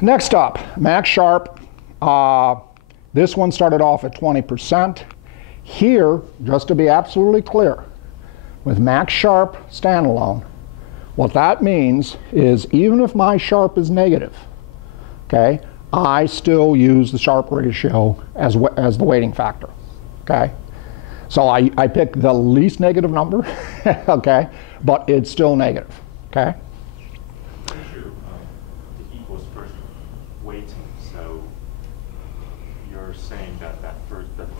Next up, Max Sharpe. This one started off at 20%. Here, just to be absolutely clear, with Max Sharpe standalone, what that means is even if my Sharpe is negative, okay, I still use the Sharpe ratio as the weighting factor, okay? So I pick the least negative number, okay, but it's still negative, okay? What is your the equals first weighting? So you're saying that the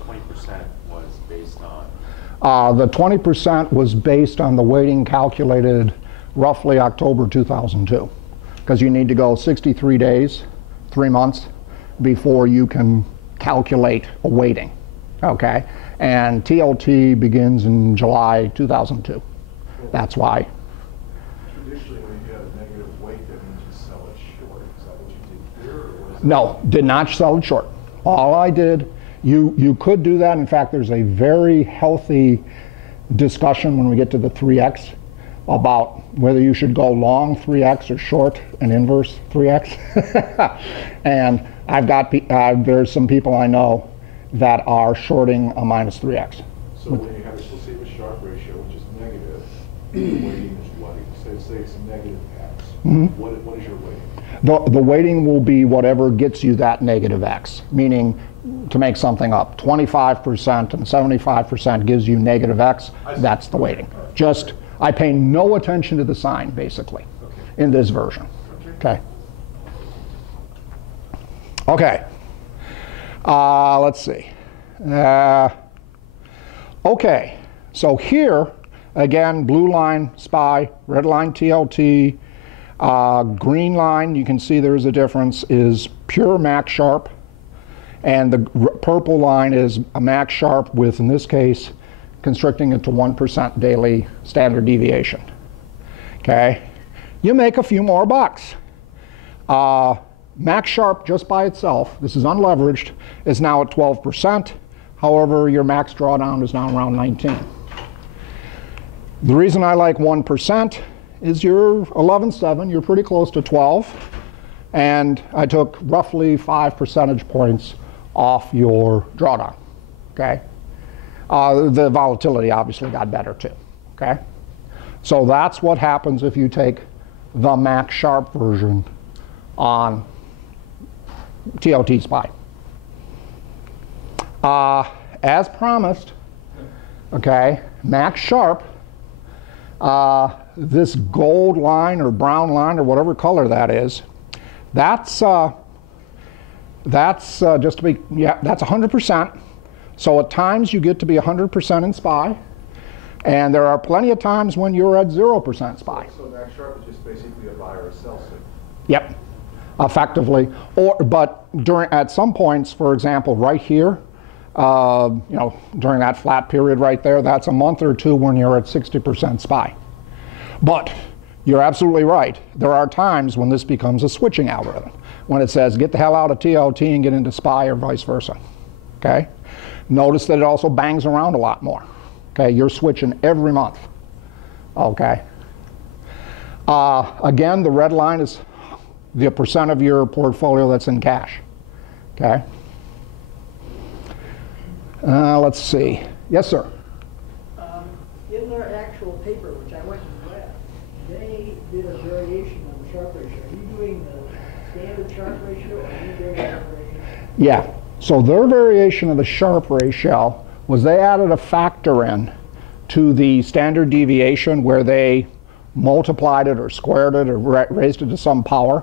20% was based on? The 20% was based on the weighting calculated roughly October 2002, because you need to go 63 days, 3 months, before you can calculate a weighting, okay? And TLT begins in July 2002. That's why. Traditionally, when you have a negative weight, that means you sell it short. Is that what you did here? Or was No, did not sell it short. All I did, you could do that. In fact, there's a very healthy discussion when we get to the 3X about whether you should go long 3X or short an inverse 3X. And I've got, there's some people I know that are shorting a minus 3X. So when you have, let's say the Sharpe ratio, which is negative, the weighting is what? Say it's a negative X. What is your weighting? The weighting will be whatever gets you that negative X, meaning to make something up, 25% and 75% gives you negative X, that's the weighting. Just, I pay no attention to the sign, basically, in this version, okay? Okay, let's see. Okay, so here, again, blue line SPY, red line TLT, green line, you can see there's a difference, is pure Max Sharpe, and the purple line is a Max Sharpe with, in this case, constricting it to 1% daily standard deviation. Okay, you make a few more bucks. Max Sharpe just by itself, this is unleveraged, is now at 12%. However, your max drawdown is now around 19. The reason I like 1% is you're 11.7, you're pretty close to 12, and I took roughly 5 percentage points off your drawdown, okay? The volatility obviously got better too, okay? So that's what happens if you take the Max Sharpe version on TLT SPY. As promised, okay, Max Sharpe, this gold line or brown line or whatever color that is, that's just to be, yeah, that's 100%. So at times you get to be 100% in SPY, and there are plenty of times when you're at 0% SPY. So Max Sharpe is just basically a buy or a sell signal. Yep, effectively. But at some points, for example, right here, you know, during that flat period right there, that's a month or two when you're at 60% SPY. But you're absolutely right. There are times when this becomes a switching algorithm, when it says get the hell out of TLT and get into SPY or vice versa. Okay? Notice that it also bangs around a lot more. Okay, you're switching every month. Okay. Again, the red line is the percent of your portfolio that's in cash. Okay. Let's see. Yes, sir. In their actual paper, which I went and read, they did a variation of the Sharpe ratio. Are you doing the standard Sharpe ratio or are you doing the Sharpe ratio? Yeah. So their variation of the Sharpe ratio was they added a factor in to the standard deviation where they multiplied it or squared it or raised it to some power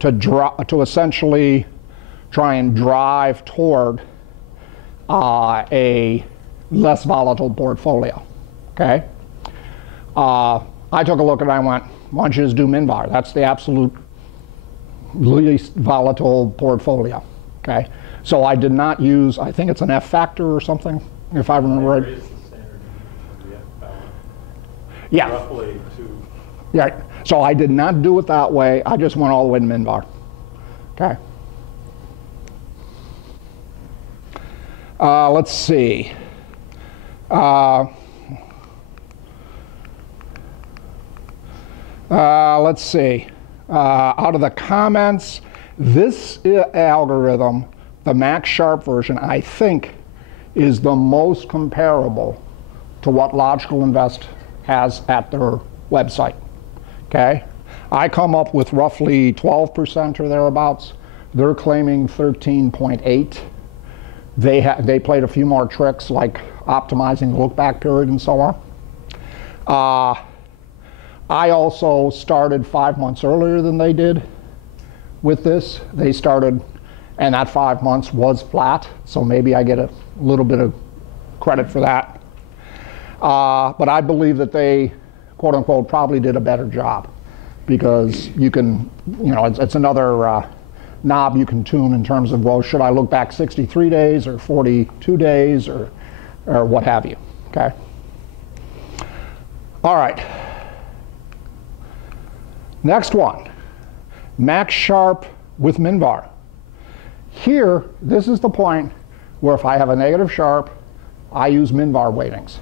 to essentially try and drive toward a less volatile portfolio. Okay? I took a look and I went, why don't you just do min-var? That's the absolute least volatile portfolio. Okay? So I did not use, I think it's an F factor or something, if I remember right. Raise the standard deviation of the F balance. Yeah. Roughly to. Right. So I did not do it that way. I just went all the way to min-var. Okay. Let's see. Let's see. Out of the comments, This algorithm, the Max Sharpe version, I think is the most comparable to what Logical Invest has at their website. Okay? I come up with roughly 12% or thereabouts. They're claiming 13.8. They played a few more tricks like optimizing the look-back period and so on. I also started 5 months earlier than they did with this. They started, and that 5 months was flat, so maybe I get a little bit of credit for that. But I believe that they, quote unquote, probably did a better job, because you can, it's another knob you can tune in terms of, well, should I look back 63 days or 42 days or what have you, okay? All right. Next one, Max Sharpe with Minvar. Here, this is the point where if I have a negative Sharpe, I use Minvar weightings.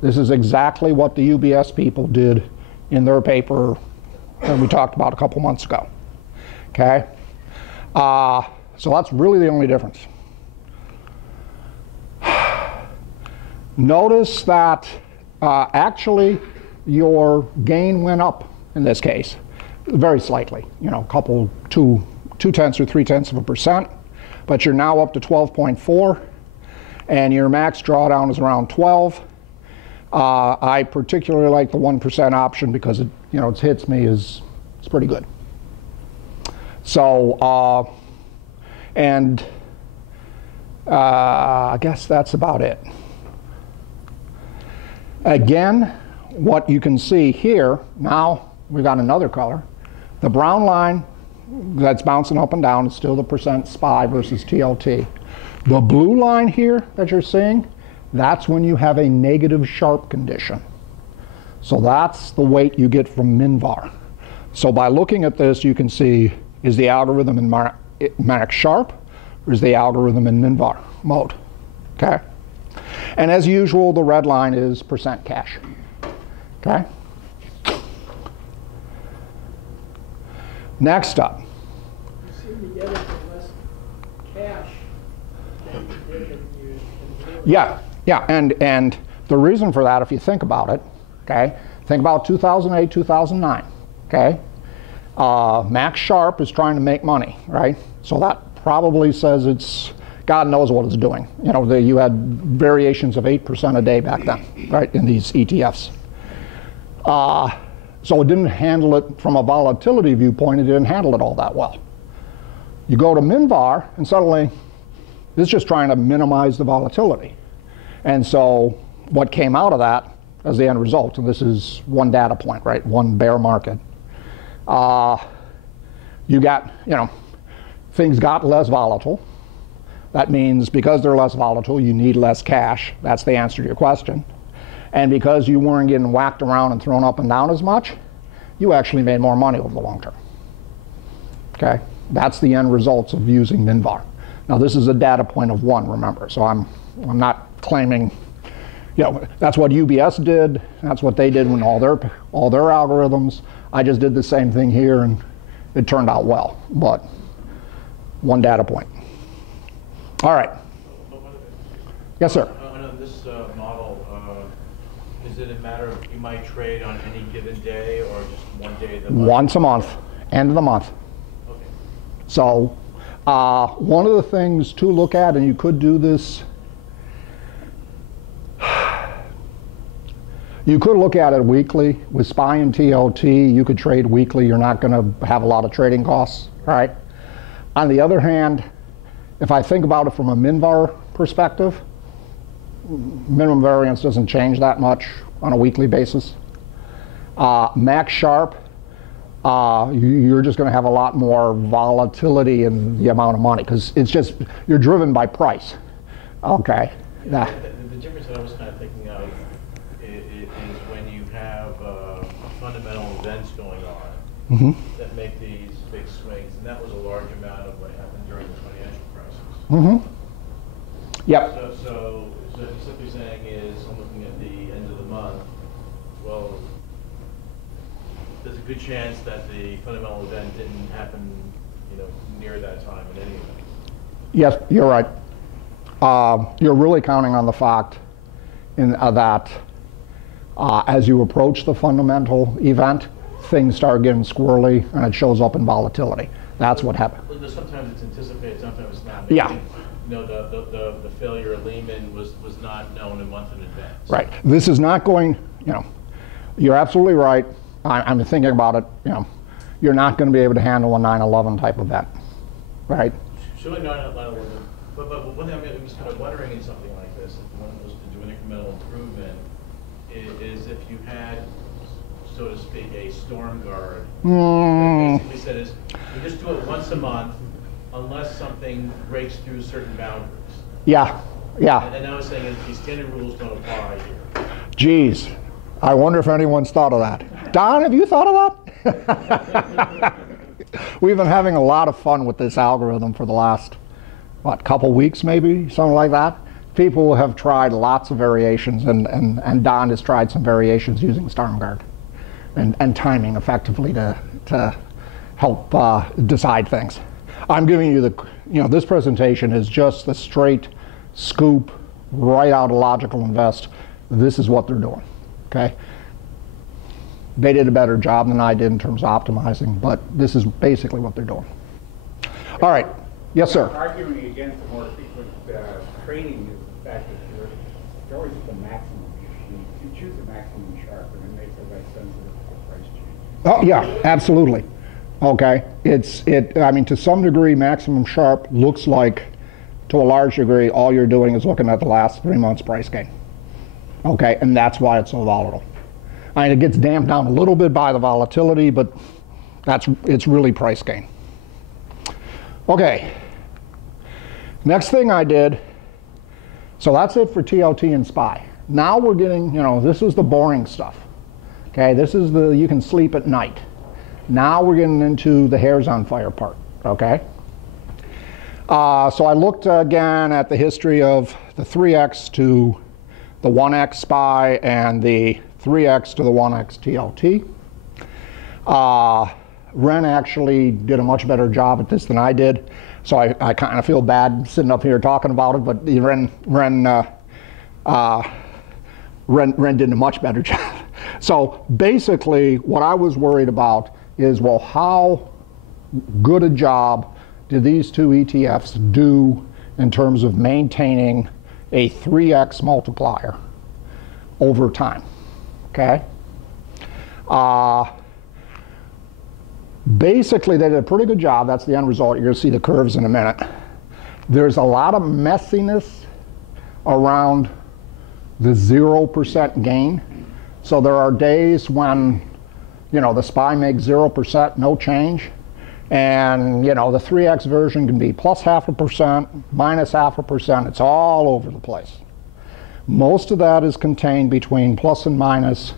This is exactly what the UBS people did in their paper that we talked about a couple months ago. Okay? So that's really the only difference. Notice that actually your gain went up in this case, very slightly, a couple, 2/10 or 0.3%, but you're now up to 12.4, and your max drawdown is around 12. I particularly like the 1% option because it hits me it's pretty good. So, I guess that's about it. Again, what you can see here, now we've got another color. The brown line that's bouncing up and down is still the percent SPY versus TLT. The blue line here that you're seeing, that's when you have a negative Sharpe condition. So that's the weight you get from Minvar. So by looking at this, you can see, is the algorithm in Max Sharpe, or is the algorithm in Minvar mode? Okay? And as usual, the red line is percent cash. Okay? Next up. You seem to get it for less cash than you did in your Yeah, and the reason for that, if you think about it, okay, think about 2008, 2009, okay? Max Sharpe is trying to make money, right? So that probably says it's, God knows what it's doing. You had variations of 8% a day back then, right, in these ETFs. So it didn't handle it from a volatility viewpoint, it didn't handle it all that well. You go to Minvar, and suddenly it's just trying to minimize the volatility. And so what came out of that as the end result, and this is one data point, right, one bear market, you got, things got less volatile. That means because they're less volatile, you need less cash. That's the answer to your question. And because you weren't getting whacked around and thrown up and down as much, you actually made more money over the long term. Okay? That's the end results of using Minvar. Now this is a data point of 1, remember. So I'm not claiming, that's what UBS did. That's what they did when all their algorithms. I just did the same thing here and it turned out well. But one data point. All right. Yes, sir. On this model, is it a matter of you might trade on any given day or just one day of the month? Once a month, end of the month. Okay. So one of the things to look at, and you could do this, you could look at it weekly. With SPY and TLT, you could trade weekly. You're not going to have a lot of trading costs, right? On the other hand, if I think about it from a Minvar perspective, minimum variance doesn't change that much on a weekly basis. Max Sharpe, you're just going to have a lot more volatility in the amount of money because it's just, you're driven by price. Okay. The difference that I was kind of thinking of is when you have fundamental events going on that make these big swings, and that was a large amount of what happened during the financial crisis. Yep. So simply saying is, I'm looking at the end of the month, well, there's a good chance that the fundamental event didn't happen near that time in any event. Yes, you're right. You're really counting on the fact that as you approach the fundamental event, things start getting squirrely and it shows up in volatility. That's what happened. Well, sometimes it's anticipated, sometimes it's not. Yeah. The failure of Lehman was not known a month in advance. Right. This is not going, you're absolutely right. I'm thinking about it, you're not going to be able to handle a 9/11 type event, right? Surely not 9/11. But one thing I'm just kind of wondering in something like this, if one was to do an incremental improvement, is if you had, so to speak, a storm guard. That basically said is, you just do it once a month, unless something breaks through certain boundaries. Yeah, yeah. And I was saying these standard rules don't apply here. Geez, I wonder if anyone's thought of that. Don, have you thought of that? We've been having a lot of fun with this algorithm for the last, couple weeks maybe, something like that. People have tried lots of variations, and Don has tried some variations using StormGuard and timing effectively to help decide things. I'm giving you this presentation is just the straight scoop right out of Logical Invest. This is what they're doing, okay? They did a better job than I did in terms of optimizing, but this is basically what they're doing. All right, yes, sir. Arguing against a more frequent trading is the fact that you're always at the maximum. You choose the maximum Sharpe, and it makes everybody sensitive to the price change. Oh yeah, absolutely. Okay, I mean, to some degree, maximum Sharpe looks like, to a large degree, all you're doing is looking at the last 3 months price gain. Okay, and that's why it's so volatile. I mean, it gets damped down a little bit by the volatility, but it's really price gain. Okay, next thing I did, so that's it for TLT and SPY. Now we're getting, this is the boring stuff. Okay, this is you can sleep at night. Now we're getting into the hairs on fire part, okay? So I looked again at the history of the 3x to the 1x SPY and the 3x to the 1x TLT. Ren actually did a much better job at this than I did, so I kind of feel bad sitting up here talking about it, but Ren did a much better job. So basically what I was worried about is, well, how good a job did these two ETFs do in terms of maintaining a 3x multiplier over time, okay? Basically, they did a pretty good job. That's the end result. You're going to see the curves in a minute. There's a lot of messiness around the 0% gain. So there are days when, the SPY makes 0%, no change. And, the 3x version can be plus 0.5%, minus 0.5%. It's all over the place. Most of that is contained between plus and minus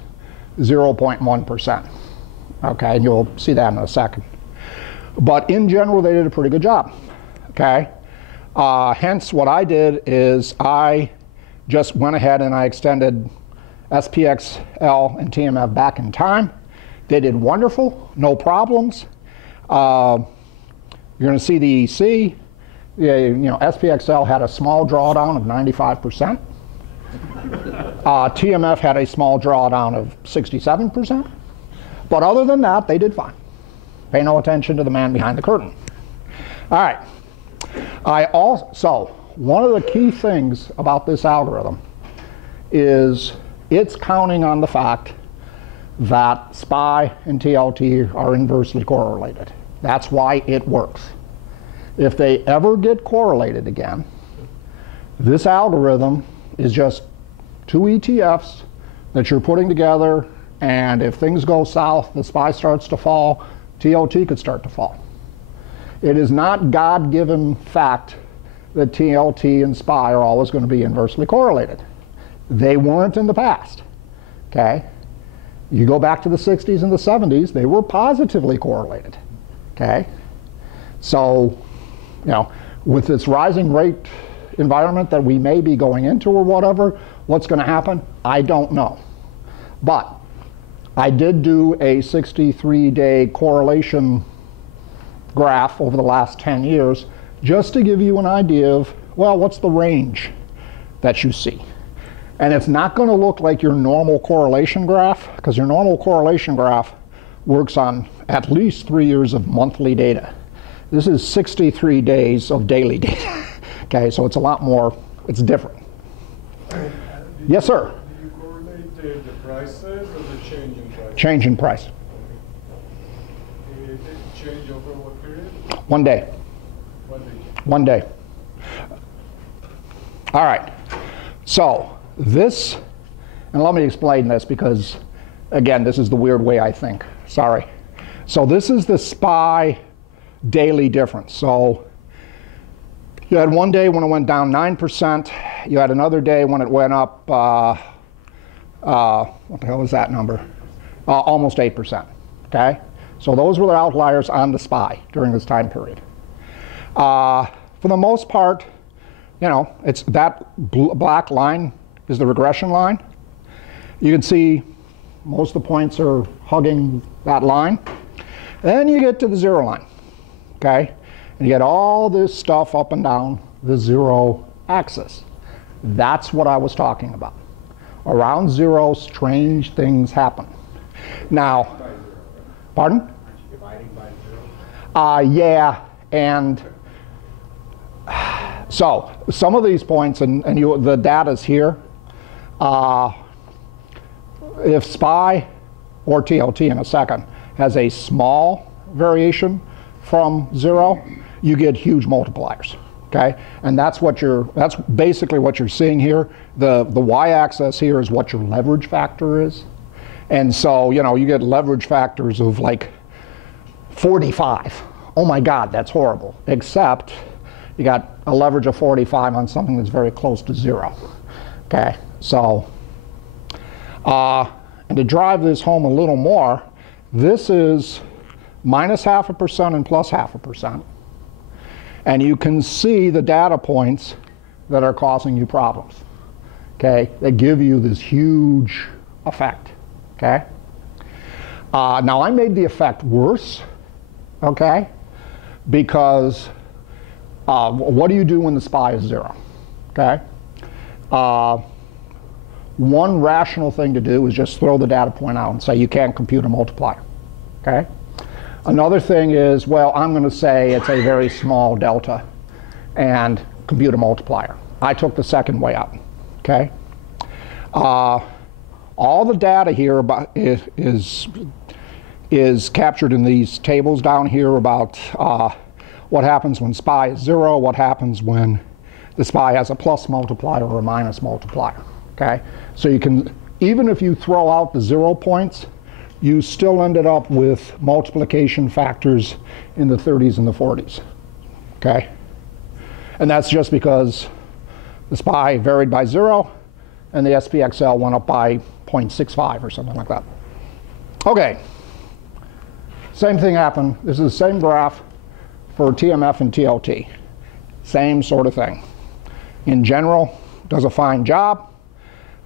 0.1%. Okay, and you'll see that in a second. But in general, they did a pretty good job. Okay, hence what I did is I just went ahead and I extended SPXL and TMF back in time. They did wonderful, no problems. You're going to see the EC. SPXL had a small drawdown of 95%. TMF had a small drawdown of 67%. But other than that, they did fine. Pay no attention to the man behind the curtain. All right. So one of the key things about this algorithm is it's counting on the fact that SPY and TLT are inversely correlated. That's why it works. If they ever get correlated again, this algorithm is just two ETFs that you're putting together, and if things go south, the SPY starts to fall, TLT could start to fall. It is not God-given fact that TLT and SPY are always going to be inversely correlated. They weren't in the past, okay? You go back to the 60s and the 70s, they were positively correlated, okay? So, with this rising rate environment that we may be going into or whatever, what's going to happen? I don't know. But I did do a 63-day correlation graph over the last 10 years just to give you an idea of, well, what's the range that you see. And it's not going to look like your normal correlation graph, because your normal correlation graph works on at least 3 years of monthly data. This is 63 days of daily data. Okay, so it's a lot more, it's different. Yes, sir? Do you correlate the prices or the change in price? Change in price. Did it change over what period? 1 day. 1 day. 1 day. All right. So this, and let me explain this because, again, this is the weird way I think. Sorry. So this is the SPY daily difference. So you had 1 day when it went down 9%. You had another day when it went up, what the hell is that number? Almost 8%. Okay? So those were the outliers on the SPY during this time period. For the most part, you know, it's that black line is the regression line. You can see most of the points are hugging that line. Then you get to the zero line, okay? And you get all this stuff up and down the zero axis. That's what I was talking about. Around zero, strange things happen. Now, pardon? Aren't you dividing by zero? Yeah, and so some of these points, and the data's here. If SPY or TLT in a second has a small variation from zero, you get huge multipliers. Okay, and that's basically what you're seeing here. The y-axis here is what your leverage factor is, and so you know you get leverage factors of like 45. Oh my God, that's horrible. Except you got a leverage of 45 on something that's very close to zero. Okay, so and to drive this home a little more, this is minus 0.5% and plus 0.5%. And you can see the data points that are causing you problems. Okay, they give you this huge effect. Okay, now I made the effect worse. Okay, because what do you do when the SPY is zero? Okay, one rational thing to do is just throw the data point out and say you can't compute a multiplier. Okay. Another thing is, well, I'm going to say it's a very small delta and compute a multiplier. I took the second way out. Okay. All the data here about is captured in these tables down here about what happens when SPY is zero, what happens when the SPY has a plus multiplier or a minus multiplier. Okay, so you can, even if you throw out the 0 points, you still ended up with multiplication factors in the 30s and the 40s. Okay, and that's just because the SPY varied by 0 and the SPXL went up by 0.65 or something like that. Okay, same thing happened. This is the same graph for TMF and TLT. Same sort of thing. In general, does a fine job.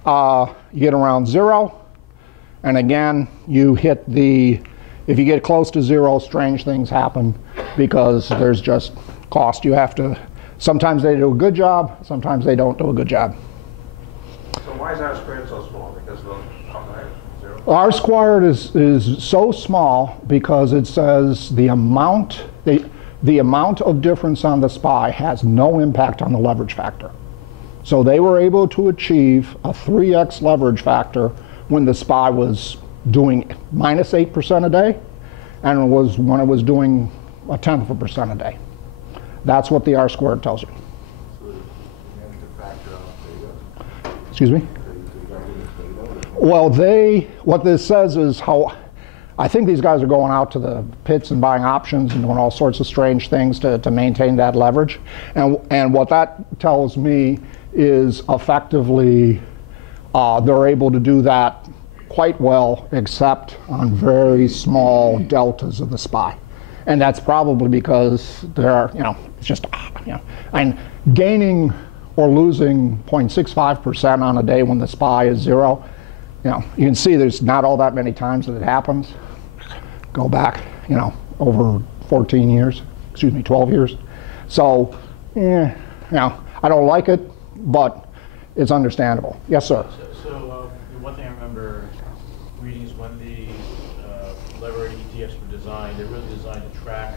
You get around 0, and again, you hit if you get close to 0, strange things happen because there's just cost. You have to, sometimes they do a good job, sometimes they don't do a good job. So why is R squared so small? Because of zero? R squared is so small because it says the amount of difference on the SPY has no impact on the leverage factor. So they were able to achieve a 3x leverage factor when the SPY was doing minus 8% a day, and it was when it was doing 0.1% a day. That's what the R squared tells you. So you managed to factor out data? Excuse me? Well, what this says is how, I think these guys are going out to the pits and buying options and doing all sorts of strange things to maintain that leverage. And what that tells me is effectively they're able to do that quite well, except on very small deltas of the SPY. And that's probably because they're, it's just, and gaining or losing 0.65% on a day when the SPY is 0, you can see there's not all that many times that it happens. Go back, over 14 years, excuse me, 12 years. So, I don't like it, but it's understandable. Yes, sir. So one thing I remember reading is when these levered ETFs were designed, they're really designed to track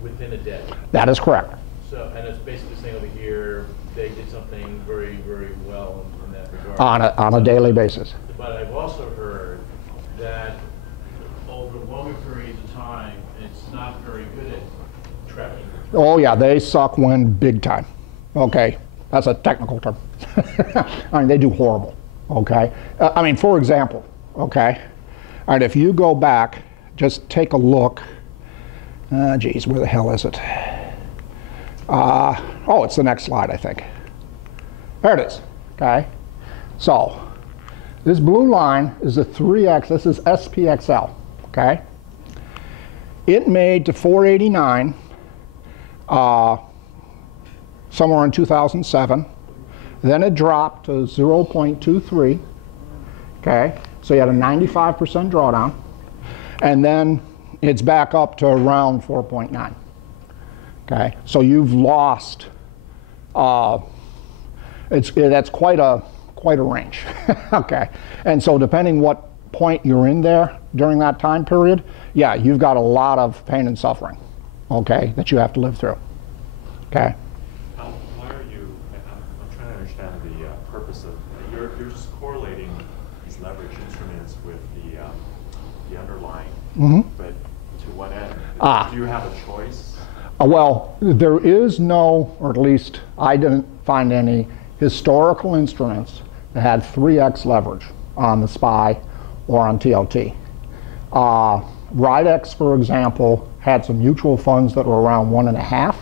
within a day. That is correct. So, and it's basically saying over here, they did something very, very well in that regard. On a daily basis. But I've also heard that over longer periods of time, it's not very good at tracking. Oh yeah, they suck when big time. Okay, that's a technical term. I mean, they do horrible. Okay, I mean, for example, okay, all right, if you go back, just take a look. Geez, where the hell is it? Oh, it's the next slide, I think. There it is. Okay, so this blue line is a 3X. This is SPXL. Okay, it made to 489 somewhere in 2007. Then it dropped to 0.23. Okay, so you had a 95% drawdown, and then it's back up to around 4.9. Okay, so you've lost. That's quite a range. Okay, and so depending what point you're in there during that time period, yeah, you've got a lot of pain and suffering. Okay, that you have to live through. Okay. Why are you? I'm trying to understand the purpose of. You're just correlating these leverage instruments with the underlying. Mm-hmm. But to what end? Do you have a choice? Well, there is no, or at least I didn't find any historical instruments that had 3x leverage on the SPY or on TLT. Ridex, for example, had some mutual funds that were around 1.5.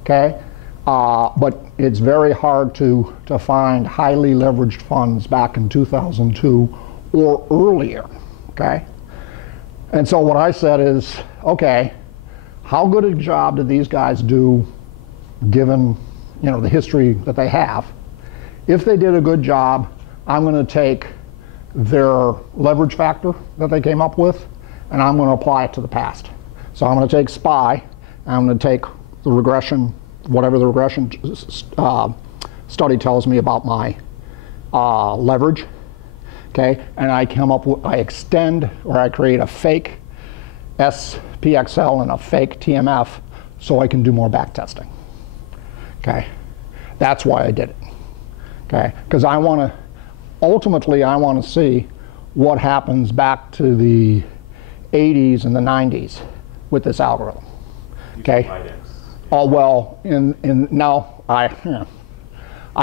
Okay, but it's very hard to find highly leveraged funds back in 2002 or earlier. Okay, and so what I said is, okay, how good a job did these guys do, given the history that they have? If they did a good job, I'm going to take their leverage factor that they came up with, and I'm going to apply it to the past. So I'm going to take SPY, and I'm going to take the regression, whatever the regression study tells me about my leverage, okay, and I come up with, I extend, or I create a fake SPXL and a fake TMF so I can do more back testing. Okay, that's why I did it. Okay, because I want to, ultimately I want to see what happens back to the 80s and the 90s with this algorithm. Okay. Oh well, now I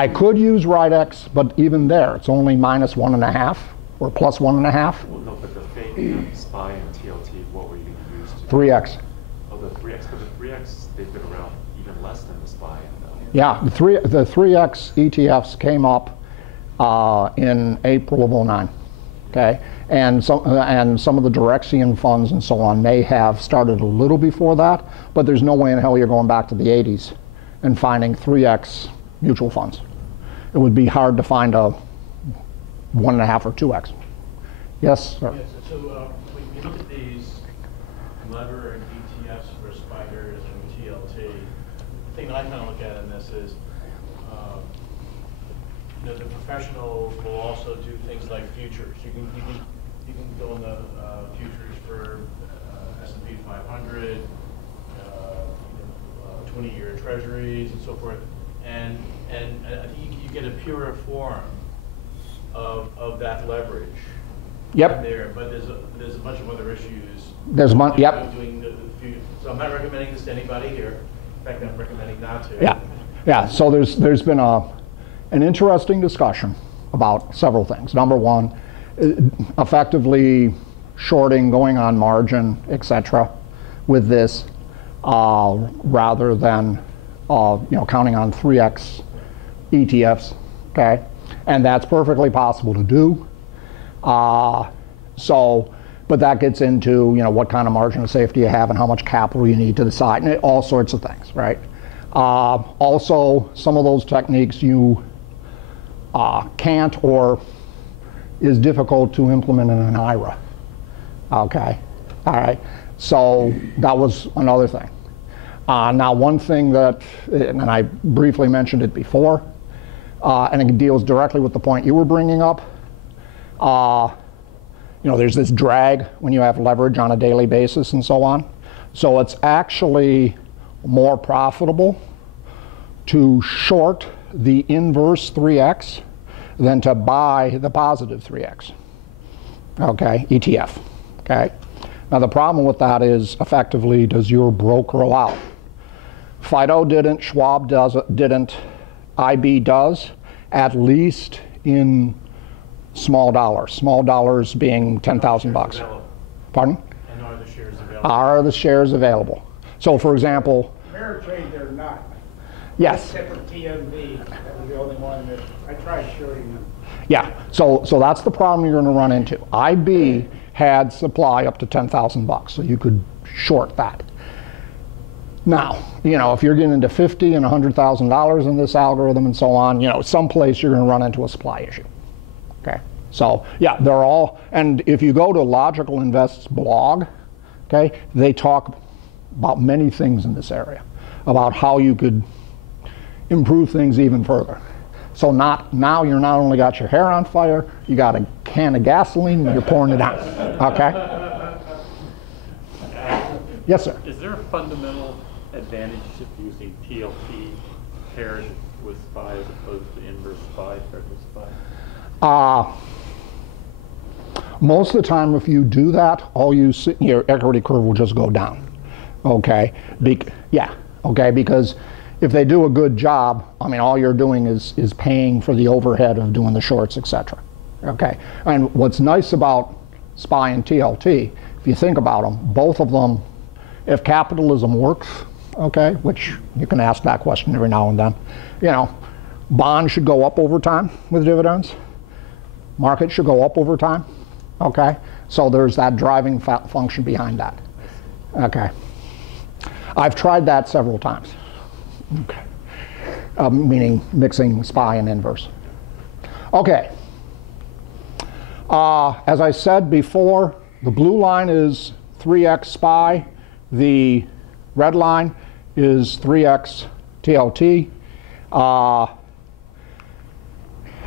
could use Ridex, but even there it's only minus 1.5 or plus 1.5. Well, no, but the fake SPY and TLT, what were you going to use? 3x. Oh, the 3x, but the 3x, they've been around even less than the SPY. Yeah, the 3x ETFs came up in April of '09. Okay, and some of the Direxion funds and so on may have started a little before that, but there's no way in hell you're going back to the 80s and finding 3x mutual funds. It would be hard to find a 1.5 or 2x. Yes, sir. Yes, so when you look at these lever and ETFs for spiders and TLT, the thing that I kind of look at in this is, the professionals will also do things like futures. You can go in the futures for S&P 500, 20-year treasuries and so forth, and I think you get a purer form of that leverage. Yep. There, but there's a bunch of other issues. There's one. Yep. So I'm not recommending this to anybody here. In fact, I'm recommending not to. Yeah. Yeah. So there's been an interesting discussion about several things. Number one, effectively shorting, going on margin, etc., with this, rather than counting on 3x ETFs. Okay, and that's perfectly possible to do. But that gets into what kind of margin of safety you have and how much capital you need to decide, and all sorts of things, right? Also, some of those techniques you can't or is difficult to implement in an IRA. Okay, all right. So that was another thing. Now, one thing that, and I briefly mentioned it before, and it deals directly with the point you were bringing up. You know, there's this drag when you have leverage on a daily basis and so on. So it's actually more profitable to short the inverse 3x than to buy the positive 3x, okay, ETF, okay? Now the problem with that is, effectively, does your broker allow? Fido didn't, Schwab didn't, IB does, at least in small dollars being 10,000 bucks. Pardon? And are the shares available? Are the shares available? So for example, Ameritrade, they're not. yes. Except for TMB, that was the only one that I tried shorting them. Yeah, so that's the problem you're going to run into. IB had supply up to 10,000 bucks, so you could short that. Now, you know, if you're getting into $50,000 and $100,000 in this algorithm and so on, you know, someplace you're going to run into a supply issue. Okay, so yeah, they're all, and if you go to Logical Invest's blog, okay, they talk about many things in this area, about how you could improve things even further. So now you're not only got your hair on fire, you got a can of gasoline and you're pouring it out, okay? Yes, sir. Is there a fundamental advantage to using TLT paired with SPY as opposed to inverse SPY paired with SPY? Most of the time, if you do that, all you see, your equity curve will just go down, okay? Yeah, okay, because if they do a good job, I mean, all you're doing is paying for the overhead of doing the shorts, etc. Okay, and what's nice about SPY and TLT, if you think about them, both of them, if capitalism works, okay, which you can ask that question every now and then, you know, bonds should go up over time with dividends. Market should go up over time, okay? So there's that driving function behind that, okay? I've tried that several times, okay? Meaning mixing SPY and inverse. Okay, as I said before, the blue line is 3x SPY, the red line is 3x TLT.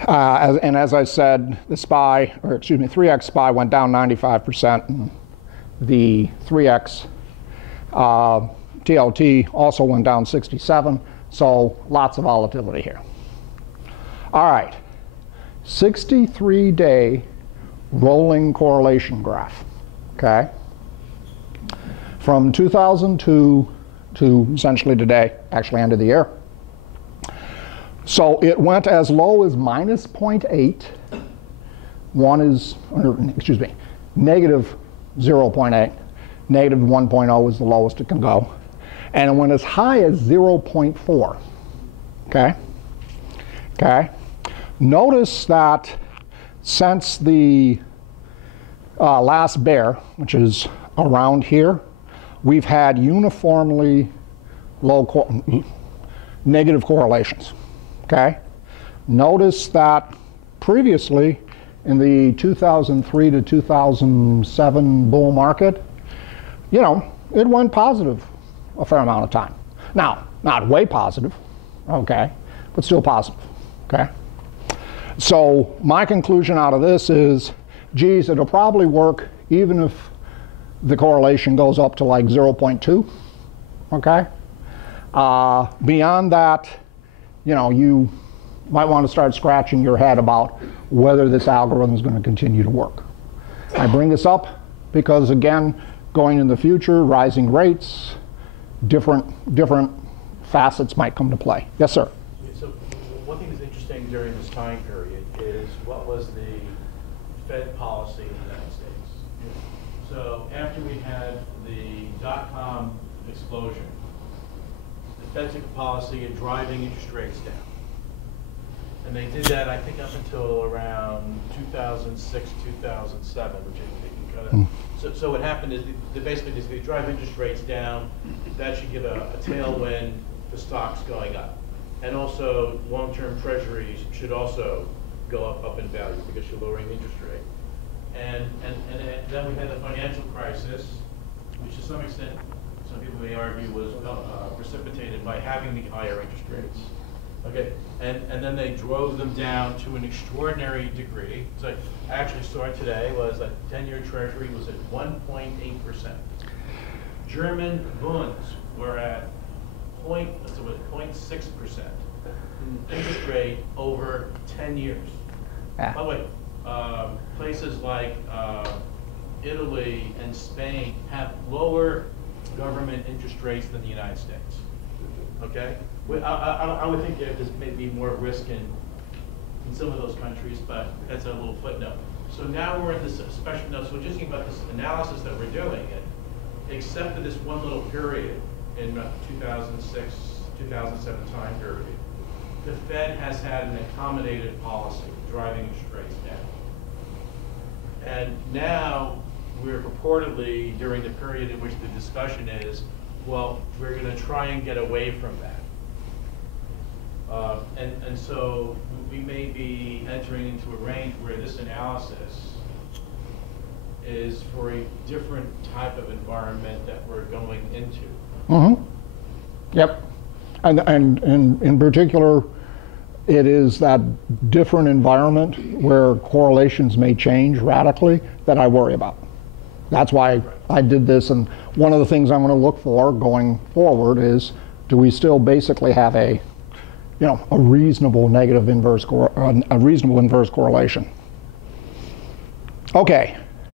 And as I said, the SPY, or excuse me, 3x SPY went down 95%. And the 3x TLT also went down 67. So lots of volatility here. All right, 63-day rolling correlation graph. Okay, from 2002 to essentially today, actually end of the year. So it went as low as minus 0.8. One is, excuse me, negative 0.8. Negative 1.0 is the lowest it can go. And it went as high as 0.4. Okay? Okay? Notice that since the last bear, which is around here, we've had uniformly low negative correlations. Okay? Notice that previously in the 2003 to 2007 bull market, you know, it went positive a fair amount of time. Now, not way positive, okay, but still positive, okay? So my conclusion out of this is, geez, it'll probably work even if the correlation goes up to like 0.2, okay? Beyond that, you know, you might want to start scratching your head about whether this algorithm is going to continue to work. I bring this up because, again, going in the future, rising rates, different facets might come to play. Yes, sir? So one thing that's interesting during this time period is what was the Fed policy in the United States. So after we had the dot-com explosion, the Fed took a policy of driving interest rates down. And they did that, I think, up until around 2006, 2007, which I think kind of. So what happened is basically they drive interest rates down. That should give a tailwind to stocks going up, and also long-term treasuries should also go up in value because you're lowering the interest rate. And then we had the financial crisis, which to some extent, some people may argue was precipitated by having the higher interest rates. Okay, and then they drove them down to an extraordinary degree. So I actually saw it today, was that 10-year Treasury was at 1.8%. German bonds were at 0.6% interest rate over 10 years. Ah. By the way, places like Italy and Spain have lower government interest rates than the United States. Okay? I would think there's maybe more risk in some of those countries, but that's a little footnote. So now we're in this special note. So just think about this analysis that we're doing, except for this one little period in 2006, 2007 time period, the Fed has had an accommodated policy driving interest rates down. And now we're purportedly, during the period in which the discussion is, well, we're going to try and get away from that. And so we may be entering into a range where this analysis is for a different type of environment that we're going into. Mm-hmm. Yep. And in particular, it is that different environment where correlations may change radically that I worry about. That's why I did this, and one of the things I'm going to look for going forward is, do we still basically have a reasonable inverse correlation? Okay.